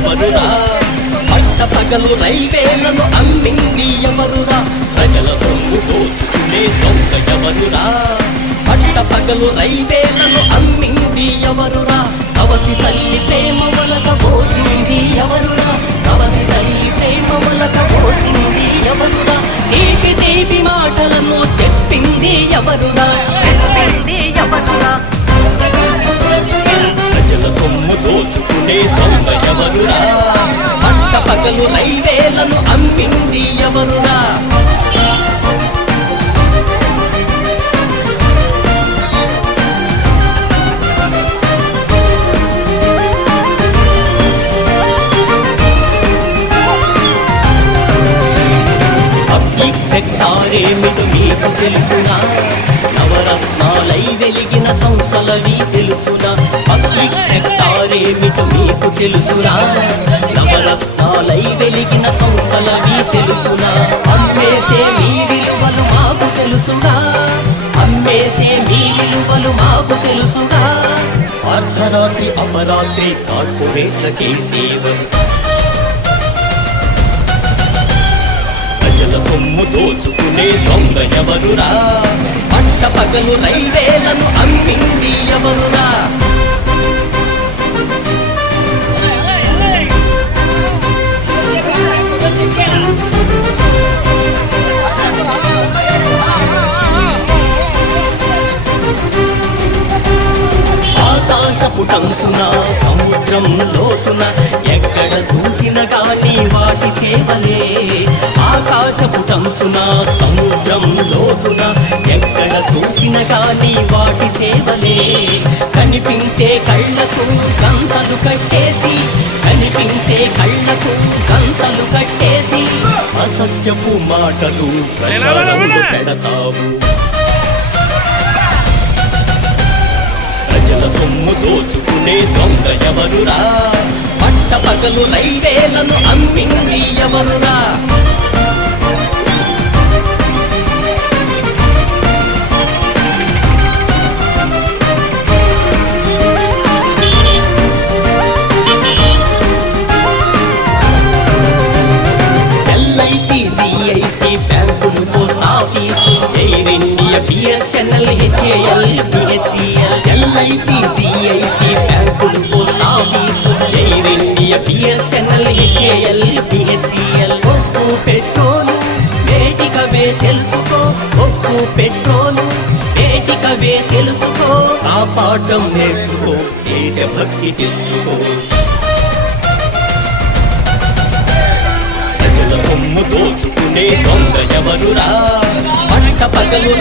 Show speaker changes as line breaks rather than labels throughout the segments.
ఎవరురా పట్ట పగలు రైవేలను అమ్మింది ఎవరురా ప్రజల సొమ్ము దోచుకునే దొంగ ఎవరురా పట్ట పగలు రైవేలను అమ్మింది ఎవరురా సవతి తల్లి ప్రేమ వలక పోసింది ఎవరురా సవతి తల్లి ప్రేమ వలక పోసింది ఎవరురా నీటి దేవి మాటలను చెప్పింది ఎవరురా చెప్పింది ఎవరురా ప్రజల సొమ్ము దోచుకు అంటే దొంగ ఎవరురా పట్ట పగలు రైవేలను అమ్మింది ఎవరురా? వారేమిటో మీకు తెలుసునా? నవరత్నాలై వెలిగిన సంస్థలవి తెలుసునా? పబ్లిక్ సెక్టార్ ఏమిటో మీకు తెలుసునా? నవరత్నాలై వెలిగిన సంస్థలవి తెలుసునా? అమ్మేసే మీ విలువలు మాకు తెలుసునా? అమ్మేసే మీ విలువలు మాకు తెలుసునా? అర్ధరాత్రి అపరాత్రి కార్పొరేట్ల సేవలు. దోచుకునే దొంగ ఎవరురా పట్ట పగలు రైవేలను అమ్మింది ఎవరురా? ఆకాశపుటంచున సముద్రం సముద్రంలో అనగాని వాటి సేవలే. కనిపించే కళ్ళకు గంతలు కట్టేసి కనిపించే కళ్ళకు గంతలు కట్టేసి అసత్యపు మాటలు ప్రచారంలో పెడతావు. ప్రజల సొమ్ము దోచుకునే దొంగ ఎవరురా? పట్ట పగలు రైవేలను అమ్మింది ఎవరురా? బిహెచ్ఈఎల్ ఎల్ఐసి బ్యాంకులు post office Air India BSNL HAL BHEL ఒక్కు petrol వేటికవే తెలుసుకో ఒక్కు పెట్రోలు వేటికవే తెలుసుకో కాపాడడం నేర్చుకో దేశభక్తి తెచ్చుకో సొమ్ము దోచుకునే దొంగ ఎవరురా పంట పగలు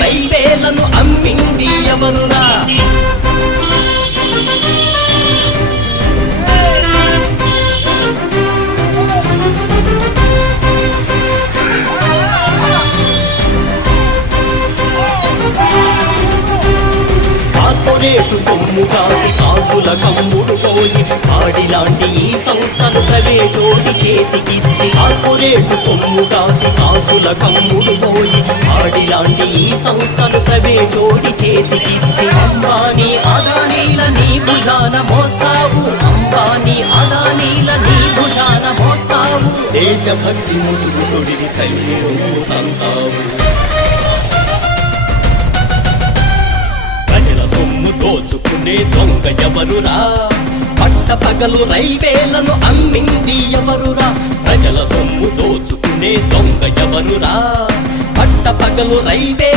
కార్పొరేటు కొమ్ము కాసి కాసుల కమ్ముడు పోయి ఆడిలాంటి ఈ సంస్థను ప్రైవేటోటి చేతికిచ్చి కార్పొరేటు కొమ్ము కాసి కాసుల కమ్ముడు పోయి ఆడిలాంటి ఈ సంస్థను ప్రైవేటోటి చేతికిచ్చి అంబానీ అదానీల నీ భుజాన మోస్తావు అంబానీ అదానీల నీ భుజాన మోస్తావు. దేశభక్తి ముసుగు తొడిగి కళ్ళి తంతావు ఎవరురా? పట్ట పగలు రైవేలను అమ్మింది ఎవరురా? ప్రజల సొమ్ము దోచుకునే దొంగ ఎవరురా? పట్ట పగలు రైవే